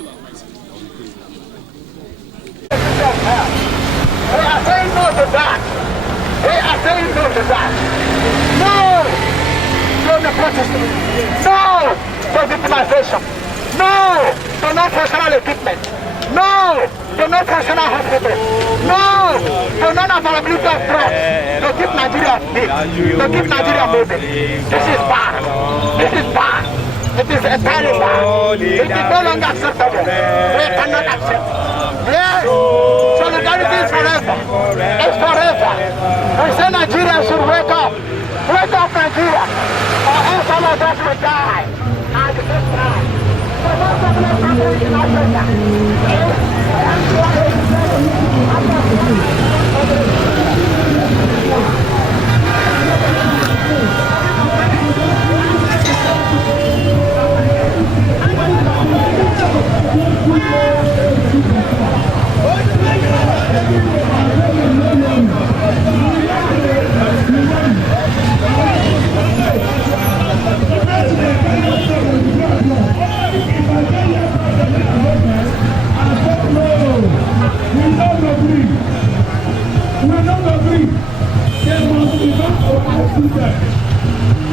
should advise him. We are saying no to that. We are saying no to that. No to nepotism. No to victimization. No to non-functional equipment. No to non-functional hospital. No to non-availability of drugs. To keep Nigeria big. To keep Nigeria moving. This is bad. This is bad. It is entirely bad. It is no longer acceptable. We cannot accept it. Yes. Solidarity is forever. It's forever. We say Nigeria should wake up. Wake up, Nigeria. Or else all of us will die. And the first time. So most of us are in Africa.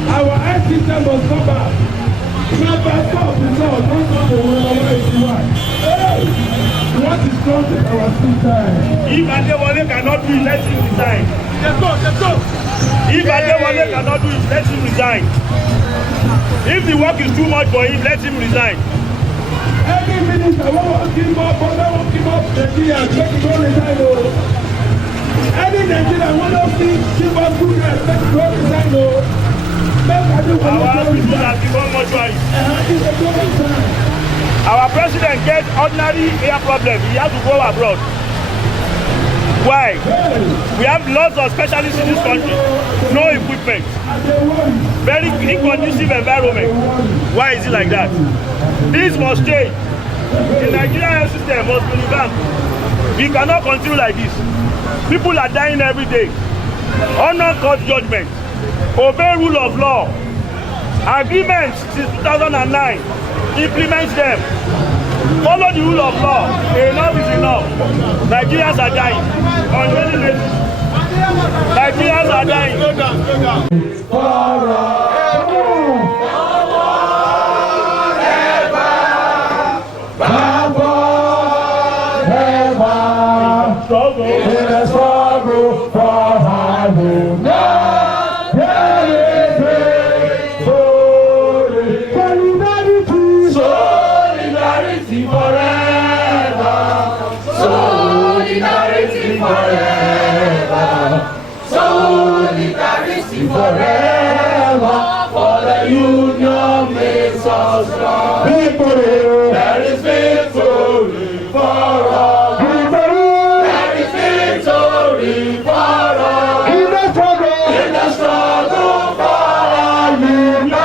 Our health system must come back. What is wrong with our system? If Adewale cannot do it, let him resign. Let's go. If Adewale cannot do it, let him resign. If the work is too much for him, let him resign. Every minister won't give up, won't give up the year, let him resign. Any Nigerian will not give up good respect, don't resign. Our people have become mortuary. Our president gets ordinary air problem. He has to go abroad. Why? We have lots of specialists in this country. No equipment. Very inconducive environment. Why is it like that? This must change. The Nigerian health system must be revamped. We cannot continue like this. People are dying every day. Honor court judgment. Obey rule of law. Agreements since 2009. Implement them. Follow the rule of law. Enough is enough. Nigerians are dying. On daily basis. Nigerians are dying. Forever, for the union makes us strong. There is victory for all. There is victory for all. In the struggle for our union,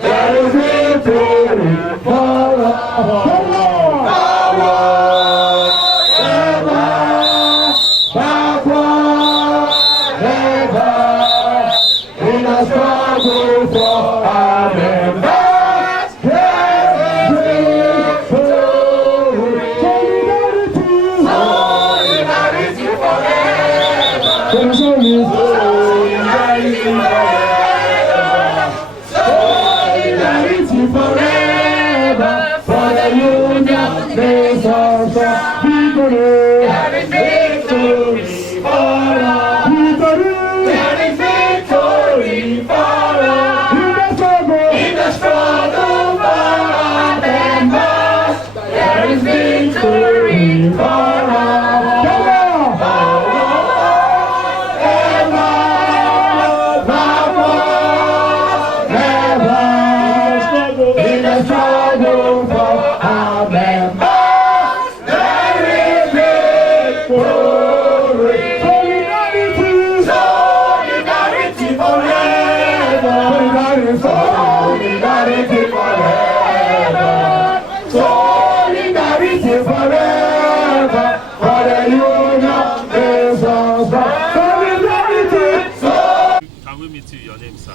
there is victory for all.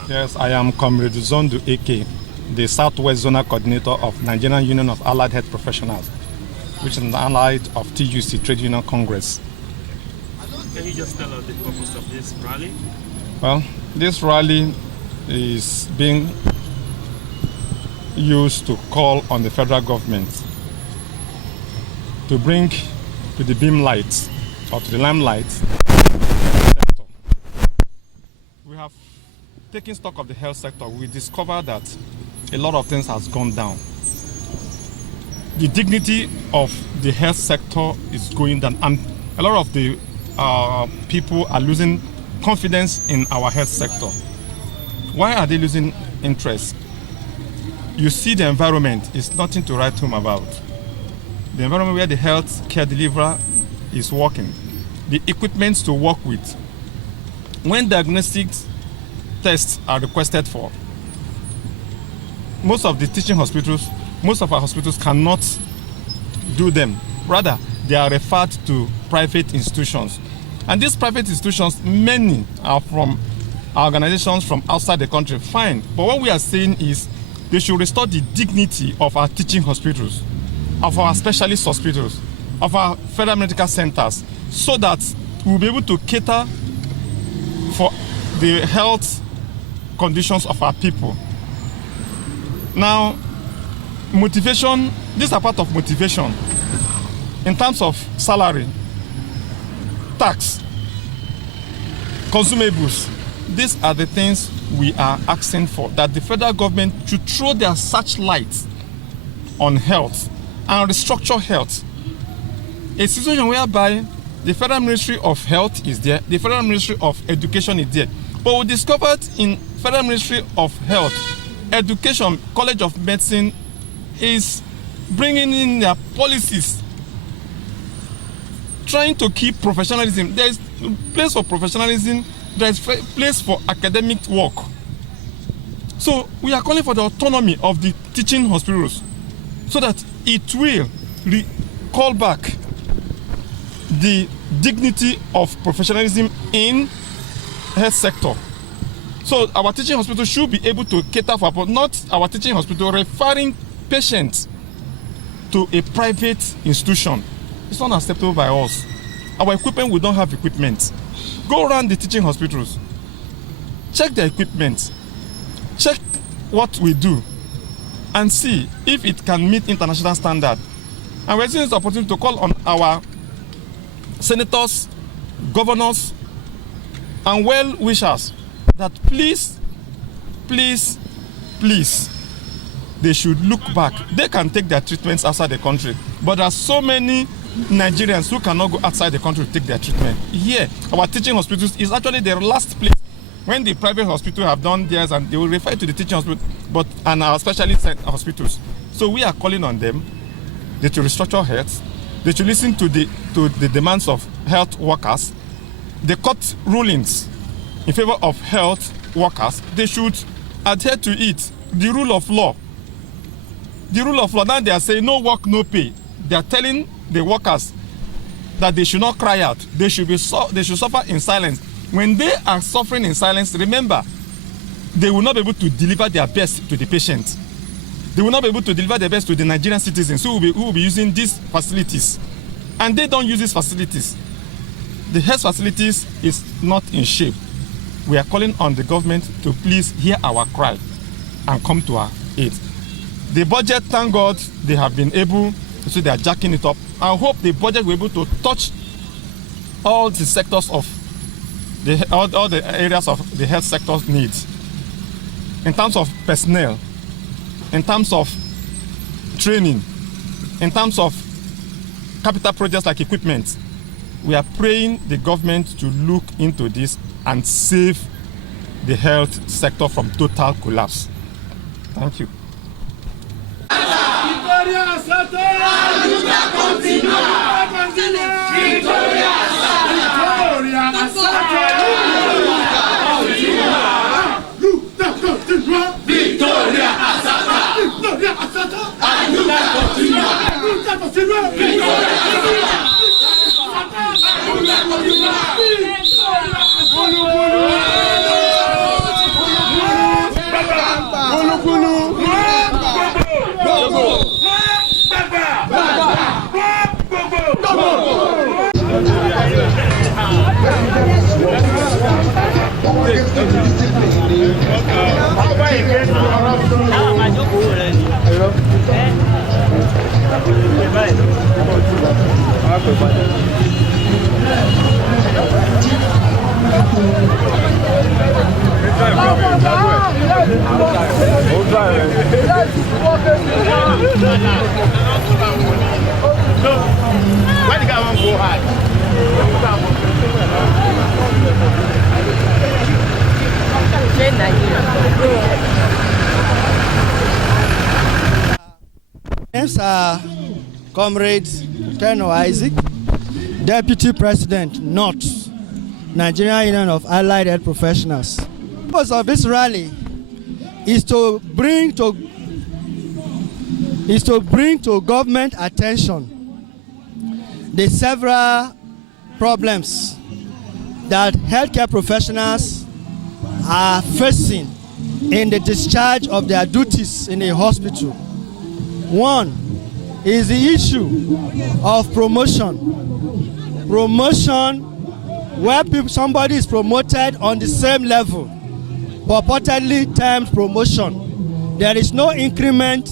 Yes, I am Comrade Ogbonna AK, the Southwest Zonal Coordinator of Nigerian Union of Allied Health Professionals, which is an allied of TUC, Trade Union Congress. Can you just tell us the purpose of this rally? Well, this rally is being used to call on the federal government to bring to the beam light or to the limelight sector. We have taken stock of the health sector. We discovered that a lot of things has gone down. The dignity of the health sector is going down, and a lot of the people are losing confidence in our health sector. Why are they losing interest? You see, the environment is nothing to write home about. The environment where the health care deliverer is working, the equipment to work with. When diagnostic tests are requested for, most of the teaching hospitals, most of our hospitals cannot do them. Rather, they are referred to private institutions. And these private institutions, many are from organizations from outside the country. Fine. But what we are saying is they should restore the dignity of our teaching hospitals, of our specialist hospitals, of our federal medical centers, so that we'll be able to cater for the health conditions of our people. Now, motivation, these are part of motivation in terms of salary, tax, consumables. These are the things we are asking for, that the federal government should throw their searchlight on health and restructure health. A situation whereby the Federal Ministry of Health is there, the Federal Ministry of Education is there. But we discovered in Federal Ministry of Health, Education, College of Medicine is bringing in their policies, trying to keep professionalism. There is place for professionalism, there is place for academic work. So we are calling for the autonomy of the teaching hospitals so that it will call back the dignity of professionalism in health sector. So our teaching hospital should be able to cater for, but not our teaching hospital referring patients to a private institution. It's not acceptable by us. Our equipment, we don't have equipment. Go around the teaching hospitals, check the equipment, check what we do, and see if it can meet international standard. And we're using this opportunity to call on our senators, governors, and well-wishers that please, please, please, they should look back. They can take their treatments outside the country, but there are so many Nigerians who cannot go outside the country to take their treatment. Here, our teaching hospitals is actually their last place. When the private hospitals have done theirs, and they will refer to the teaching hospital, and our specialist hospitals. So we are calling on them. They should restructure health. They should listen to the demands of health workers. The court rulings in favor of health workers, they should adhere to it. The rule of law. The rule of law. Now they are saying no work, no pay. They are telling the workers that they should not cry out. They should suffer in silence. When they are suffering in silence, remember, they will not be able to deliver their best to the patient. They will not be able to deliver their best to the Nigerian citizens who will be using these facilities. And they don't use these facilities. The health facilities is not in shape. We are calling on the government to please hear our cry and come to our aid. The budget, thank God, they have been able, so they are jacking it up. I hope the budget will be able to touch all the sectors of all the areas of the health sector's needs. In terms of personnel, in terms of training, in terms of capital projects like equipment, we are praying the government to look into this and save the health sector from total collapse. Thank you. Gulu, gulu. Why the guy won't go high? Names are Comrade Ogbonna Isaac, Deputy President, North, Nigerian Union of Allied Health Professionals. The purpose of this rally is to bring to government attention the several problems that healthcare professionals are facing in the discharge of their duties in a hospital. One is the issue of promotion. Promotion where somebody is promoted on the same level, purportedly termed promotion. There is no increment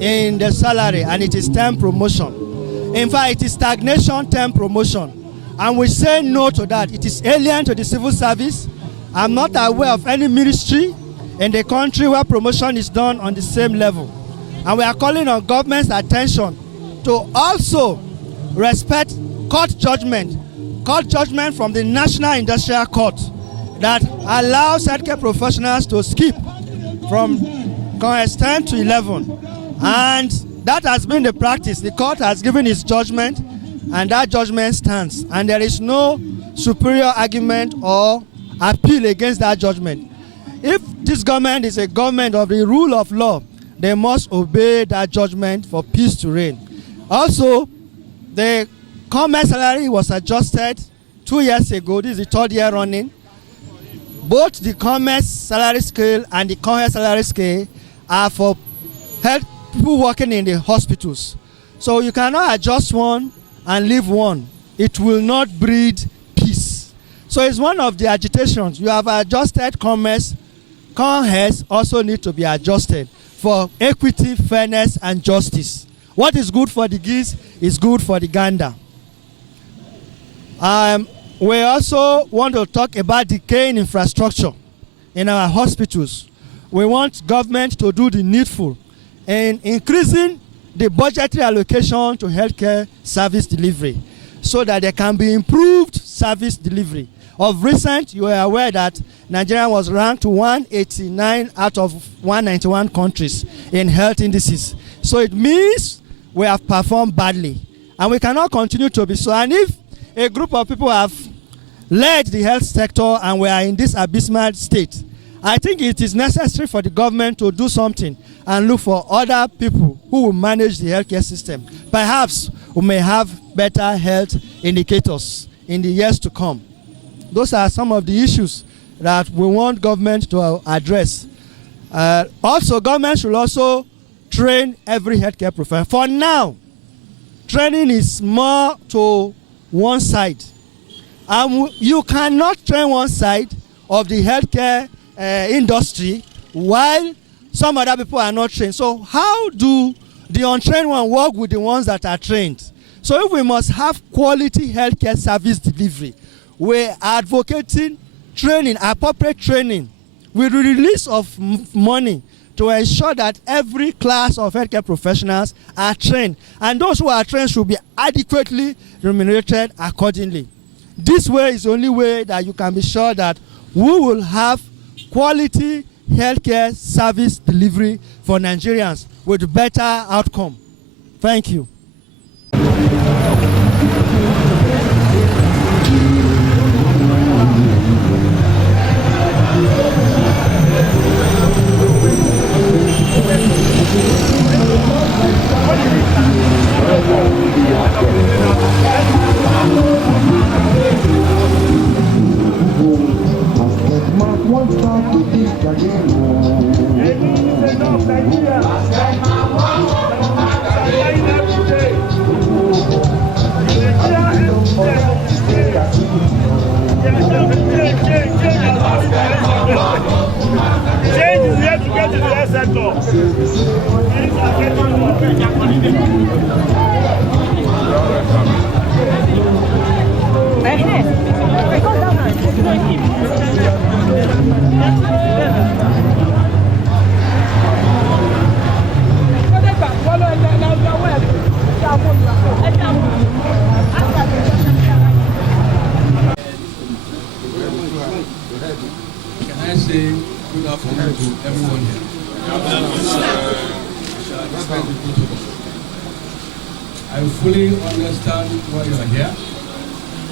in the salary and it is termed promotion. In fact, it is stagnation term promotion. And we say no to that. It is alien to the civil service. I'm not aware of any ministry in the country where promotion is done on the same level. And we are calling on government's attention to also respect court judgment from the National Industrial Court that allows healthcare professionals to skip from class 10 to 11. And that has been the practice. The court has given its judgment, and that judgment stands. And there is no superior argument or appeal against that judgment. If this government is a government of the rule of law, they must obey that judgment for peace to reign. Also, the commerce salary was adjusted 2 years ago. This is the third year running. Both the commerce salary scale and the commerce salary scale are for health people working in the hospitals. So you cannot adjust one and leave one. It will not breed peace. So it's one of the agitations. You have adjusted commerce. Commerce also need to be adjusted for equity, fairness, and justice. What is good for the geese is good for the gander. We also want to talk about decaying infrastructure in our hospitals. We want government to do the needful in increasing the budgetary allocation to healthcare service delivery so that there can be improved service delivery. Of recent, you are aware that Nigeria was ranked 189 out of 191 countries in health indices. So it means we have performed badly, and we cannot continue to be so. And if a group of people have led the health sector and we are in this abysmal state, I think it is necessary for the government to do something and look for other people who will manage the healthcare system. Perhaps we may have better health indicators in the years to come. Those are some of the issues that we want government to address. Also, government should also train every healthcare professional. For now, training is more to one side. You cannot train one side of the healthcare industry while some other people are not trained. So how do the untrained ones work with the ones that are trained? So if we must have quality healthcare service delivery, we're advocating training, appropriate training, with the release of money to ensure that every class of healthcare professionals are trained, and those who are trained should be adequately remunerated accordingly. This way is the only way that you can be sure that we will have quality healthcare service delivery for Nigerians with better outcome. Thank you. Can I say good afternoon to everyone here? I fully understand why you are here,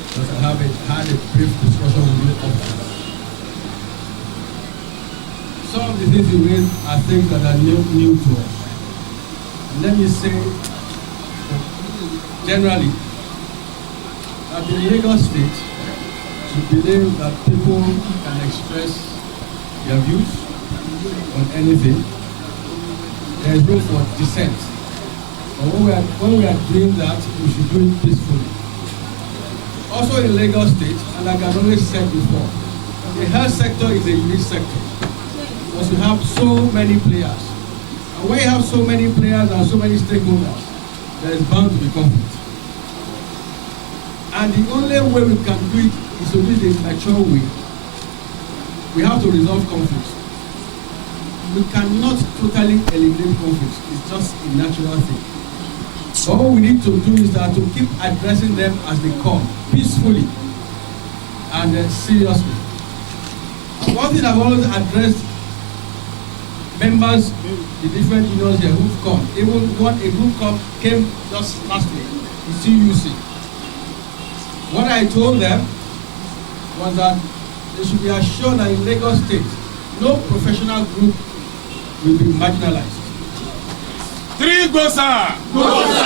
because I have had a brief discussion with you often. Some of the things you raised are things that are new to us. And let me say, generally, that in Lagos State, we believe that people can express their views on anything. There is room for dissent. But when we are doing that, we should do it peacefully. Also in Lagos State, and like I've always said before, the health sector is a unique sector because you have so many players. And when you have so many players and so many stakeholders, there is bound to be conflict. And the only way we can do it is to do it in a mature way. We have to resolve conflicts. We cannot totally eliminate conflicts. It's just a natural thing. But what we need to do is that to keep addressing them as they come, peacefully and seriously. And one thing I've always addressed members, the different unions here who've come, even when a group came just last week, the CUC. What I told them was that they should be assured that in Lagos State, no professional group will be marginalized. Three Gosa! Gosa!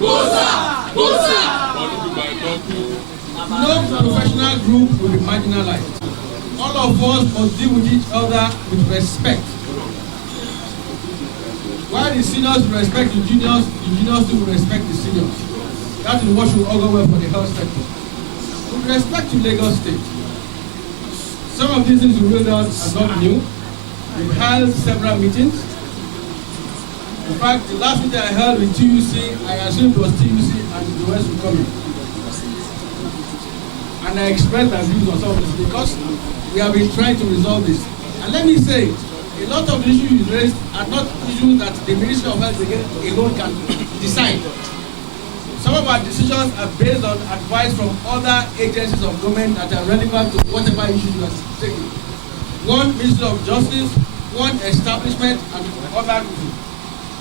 Gosa! Gosa! No professional group will be marginalized. All of us must deal with each other with respect. While the seniors respect the juniors too will respect the seniors. That is what should all go well for the health sector. With respect to Lagos State, some of these things we rolled out are not new. We've held several meetings. In fact, the last meeting I held with TUC, I assumed it was TUC and the rest were coming. And I expressed my views on some of this because we have been trying to resolve this. And let me say, a lot of the issues raised are not issues that the Ministry of Health alone can decide. Some of our decisions are based on advice from other agencies of government that are relevant to whatever issue you are taking. One Ministry of Justice, one establishment, and other issues.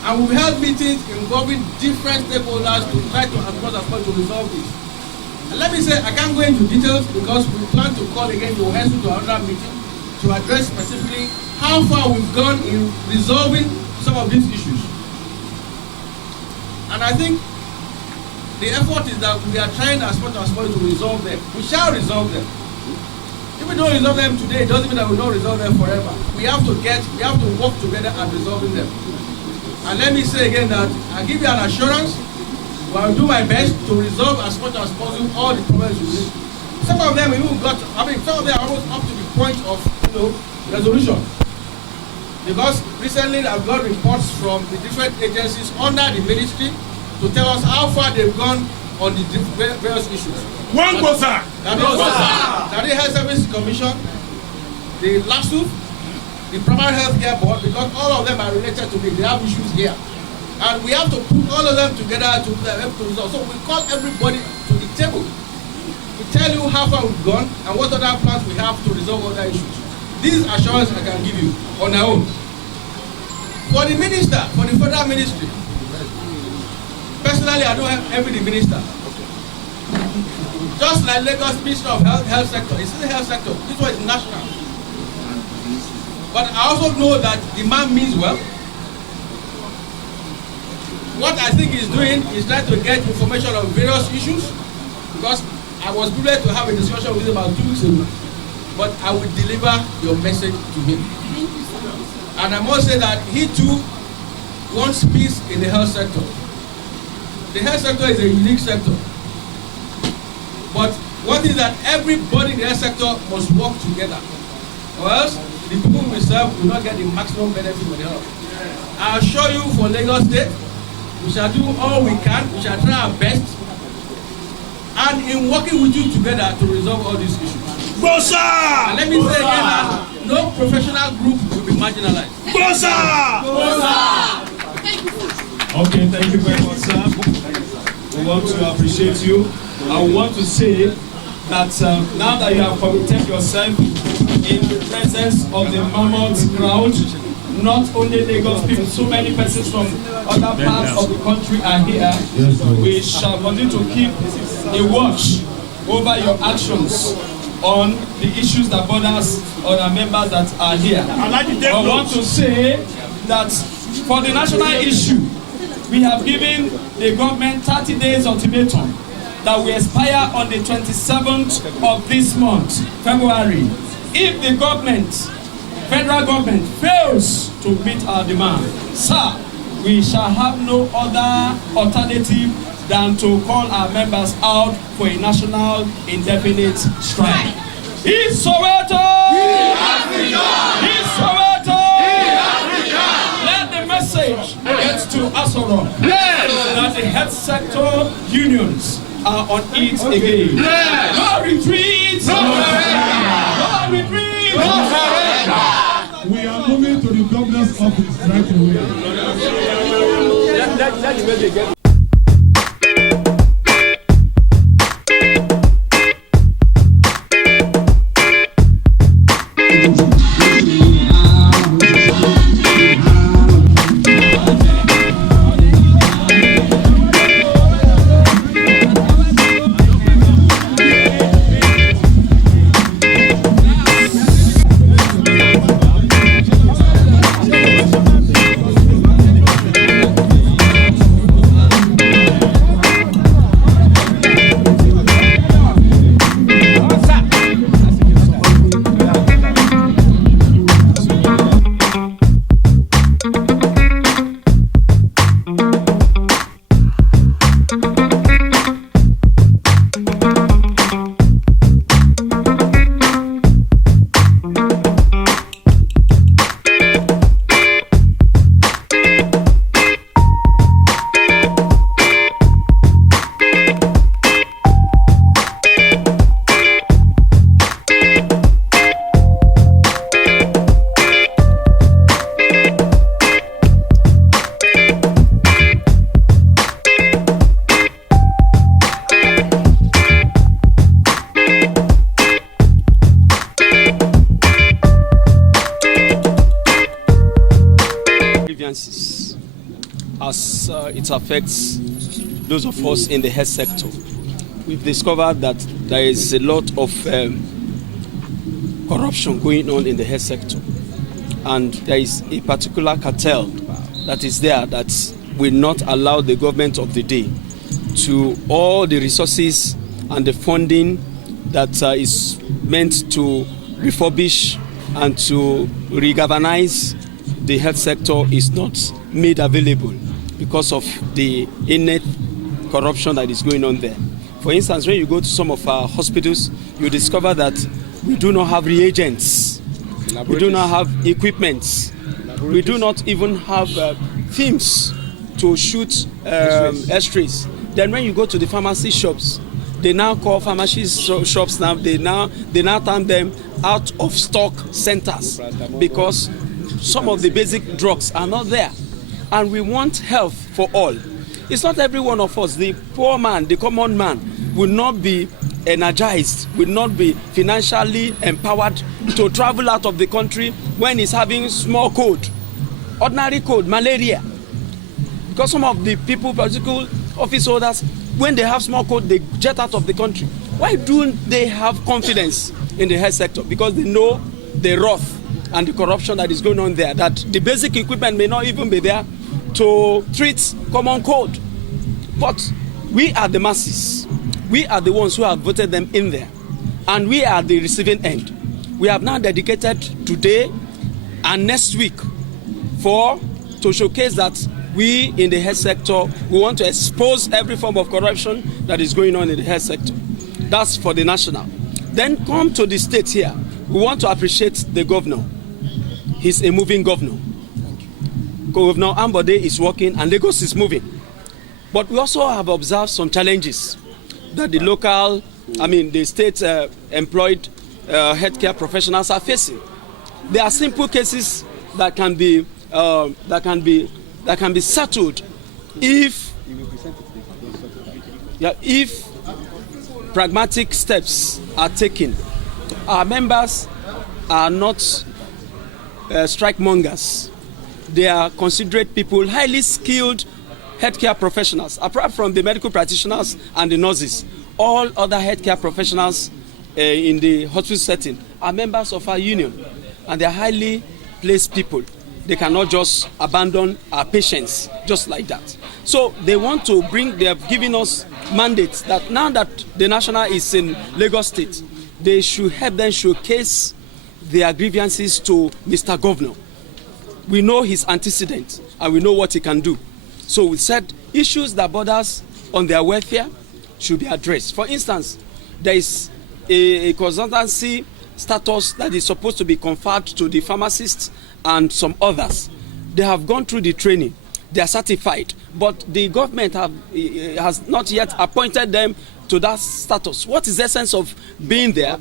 And we've held meetings involving different stakeholders to try to as much as possible to resolve this. And let me say, I can't go into details because we plan to call again to answer to another meeting to address specifically how far we've gone in resolving some of these issues. And I think the effort is that we are trying as much as possible to resolve them. We shall resolve them. If we don't resolve them today, it doesn't mean that we don't resolve them forever. We have to work together at resolving them. And let me say again that I give you an assurance, I will do my best to resolve as much as possible all the problems you see. Some of them even some of them are almost up to the point of resolution. Because recently I've got reports from the different agencies under the ministry to tell us how far they've gone on the various issues. One Gosa! The Health Service Commission, the LASUF, the Primary Health Care Board, because all of them are related to me. They have issues here. And we have to put all of them together to resolve. So we call everybody to the table. We tell you how far we've gone and what other plans we have to resolve other issues. These assurances I can give you on our own. For the minister, for the federal ministry, personally I don't envy the minister. Just like Lagos Minister of Health Sector, it's in the health sector. This one is national. But I also know that the man means well. What I think he's doing is trying to get information on various issues, because I was privileged to have a discussion with him about 2 weeks ago. But I will deliver your message to him. And I must say that he too wants peace in the health sector. The health sector is a unique sector. But one thing is that everybody in the health sector must work together, or else the people we serve will not get the maximum benefit of the health. I assure you, for Lagos State, we shall do all we can, we shall try our best, and in working with you together to resolve all these issues. Gosa! And let me say again that no professional group will be marginalized. Gosa! Gosa! Okay, thank you very much, sir. We want to appreciate you. I want to say that now that you have committed yourself in the presence of the mammoth crowd. Not only Lagos people, so many persons from other parts of the country are here. We shall continue to keep a watch over your actions on the issues that borders on our members that are here. I want to say that for the national issue, we have given the government 30 days ultimatum that will expire on the 27th of this month, February. If the government, federal government, fails to meet our demand, sir, we shall have no other alternative than to call our members out for a national indefinite strike. Is Soweto! Is Soweto! Let the message get to Asoro that the health sector unions are on it again. No retreat! No retreat! We are moving to the governor's office right away. As it affects those of us in the health sector, we've discovered that there is a lot of corruption going on in the health sector, and there is a particular cartel that is there that will not allow the government of the day to all the resources and the funding that is meant to refurbish and to regalvanize the health sector is not made available because of the innate corruption that is going on there. For instance, when you go to some of our hospitals, you discover that we do not have reagents, we do not have equipment, we do not even have films to shoot x-rays. Then when you go to the pharmacy shops, they now call pharmacy shops now, they now term them out of stock centers because some of the basic drugs are not there. And we want health for all. It's not every one of us, the poor man, the common man, will not be energized, will not be financially empowered to travel out of the country when he's having small cold, ordinary cold, malaria. Because some of the people, particularly office holders, when they have small cold, they jet out of the country. Why don't they have confidence in the health sector? Because they know the wrath and the corruption that is going on there, that the basic equipment may not even be there to treat common cold. But we are the masses. We are the ones who have voted them in there. And we are the receiving end. We have now dedicated today and next week to showcase that we in the health sector, we want to expose every form of corruption that is going on in the health sector. That's for the national. Then come to the state here. We want to appreciate the governor. He's a moving governor. Governor Ambode is working and Lagos is moving. But we also have observed some challenges that the state employed healthcare professionals are facing. There are simple cases that can be settled if pragmatic steps are taken. Our members are not strike mongers. They are considerate people, highly skilled healthcare professionals. Apart from the medical practitioners and the nurses, all other healthcare professionals in the hospital setting are members of our union, and they are highly placed people. They cannot just abandon our patients just like that. So they want to bring, they have given us mandates that now that the national is in Lagos State, they should help them showcase their grievances to Mr. Governor. We know his antecedents and we know what he can do. So we said issues that borders on their welfare should be addressed. For instance, there is a consultancy status that is supposed to be conferred to the pharmacists and some others. They have gone through the training. They are certified, but the government has not yet appointed them to that status. What is the essence of being there?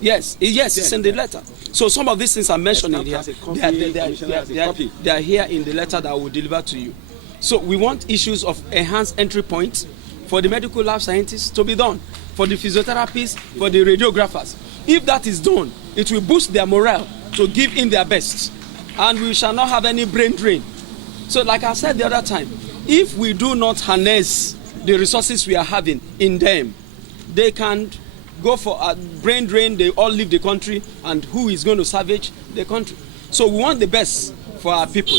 Yes, it's in the letter. So some of these things are mentioned in here. They are here in the letter that I will deliver to you. So we want issues of enhanced entry points for the medical lab scientists to be done, for the physiotherapists, for the radiographers. If that is done, it will boost their morale to give in their best, and we shall not have any brain drain. So like I said the other time, if we do not harness the resources we are having in them, they can go for a brain drain, they all leave the country, and who is going to salvage the country? So we want the best for our people.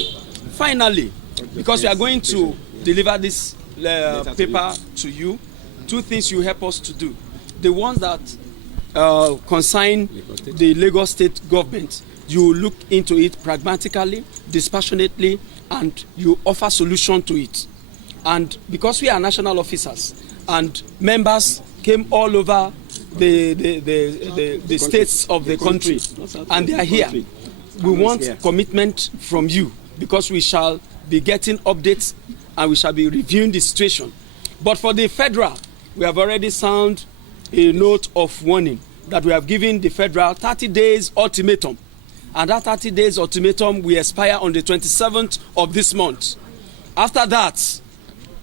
Finally, because we are going to deliver this paper to you, two things you help us to do. The ones that consign the Lagos State government, you look into it pragmatically, dispassionately, and you offer solution to it. And because we are national officers and members came all over the states of the country and they are here, we want commitment from you, because we shall be getting updates and we shall be reviewing the situation. But for the federal, we have already sounded a note of warning that we have given the federal 30 days ultimatum. And that 30 days ultimatum will expire on the 27th of this month. After that,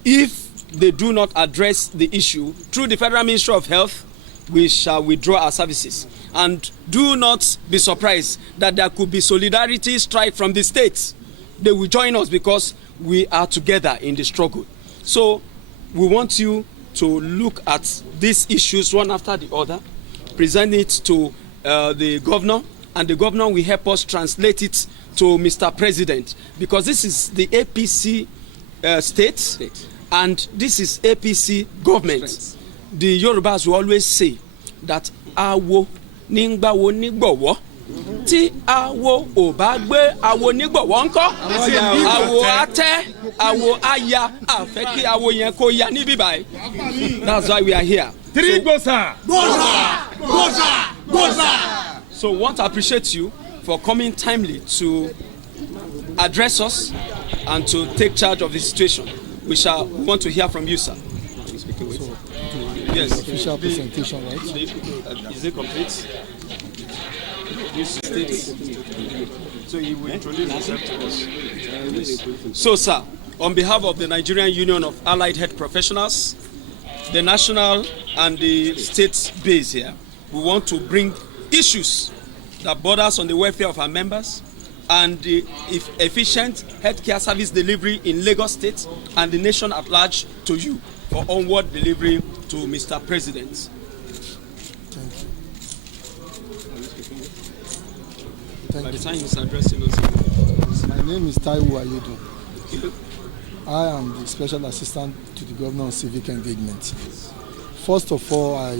if they do not address the issue through the Federal Ministry of Health, we shall withdraw our services. And do not be surprised that there could be solidarity strike from the states. They will join us because we are together in the struggle. So we want you to look at these issues one after the other, present it to the governor, and the governor will help us translate it to Mr. President, because this is the APC state, and this is APC government. The Yorubas will always say that awo ningba wo nigbowo, tí awo ò bá gbé awo nígbọ̀wọ́ ńkọ́, awo ate, awo aya, àfẹ́ kí awo yẹn kó ya níbí báyìí. That's why we are here. Three Gosa! So we want to appreciate you for coming timely to address us and to take charge of the situation. We want to hear from you, sir. Yes. Official presentation, right? Is it complete? So he will introduce himself to us. Yes. So, sir, on behalf of the Nigerian Union of Allied Health Professionals, the national and the state base here, we want to bring issues that borders on the welfare of our members and the efficient healthcare service delivery in Lagos State and the nation at large to you for onward delivery to Mr. President. Thank By you. the time he's addressing us, My name is Taiwo Ayedu. I am the Special Assistant to the Governor on Civic Engagement. First of all,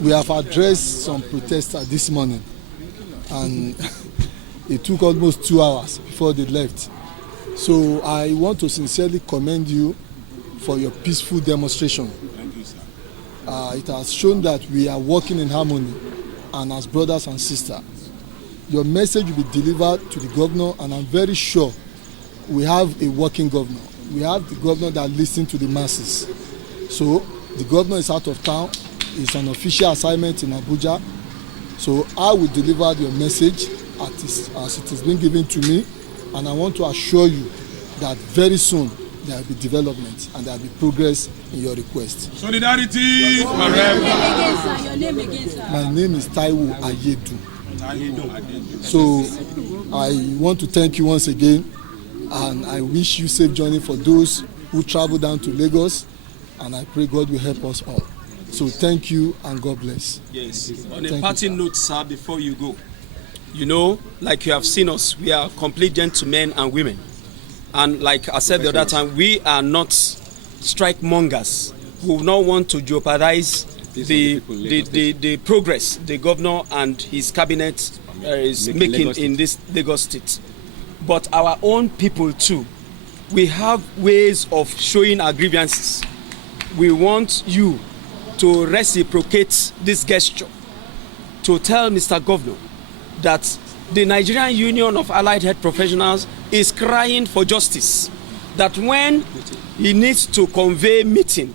we have addressed some protesters this morning, and it took almost 2 hours before they left. So I want to sincerely commend you for your peaceful demonstration. Thank you, sir. It has shown that we are working in harmony and as brothers and sisters. Your message will be delivered to the governor, and I'm very sure we have a working governor. We have the governor that listens to the masses. So the governor is out of town. It's an official assignment in Abuja. So I will deliver your message as it is being given to me, and I want to assure you that very soon there will be development and there will be progress in your request. Solidarity. My name is Taiwo Ayedu. So I want to thank you once again, and I wish you safe journey for those who travel down to Lagos, and I pray God will help us all. So thank you and God bless. Yes. On a parting note, sir, before you go, you know, like you have seen us, we are complete gentlemen and women. And like I said the other time, we are not strike mongers. We will not want to jeopardize the progress the governor and his cabinet is making in this Lagos state. But our own people too, we have ways of showing our grievances. We want you to reciprocate this gesture, to tell Mr. Governor that the Nigerian Union of Allied Health Professionals is crying for justice. That when he needs to convey meeting,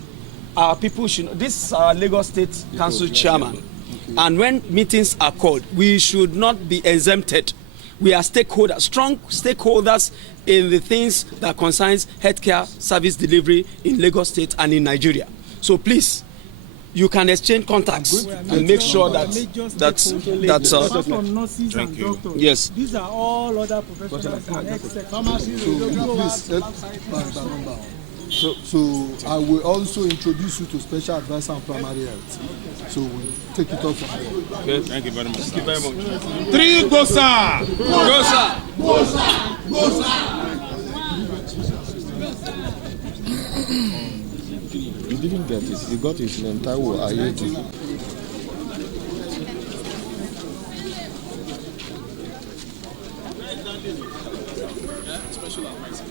our people should. This is our Lagos State Council chairman, and when meetings are called, we should not be exempted. We are stakeholders, strong stakeholders in the things that concerns healthcare service delivery in Lagos State and in Nigeria. So please, you can exchange contacts and make sure that's apart from nurses and doctors. Yes. These are all other professionals in health sector. So I will also introduce you to special advisor on primary health. So we'll take it off from there. Okay. Thank you very much. Thank you very much. 3 Gosa. Gosa. Gosa. Gosa. You didn't get it. You got his name, Taiwo Ayedu. Special advisor.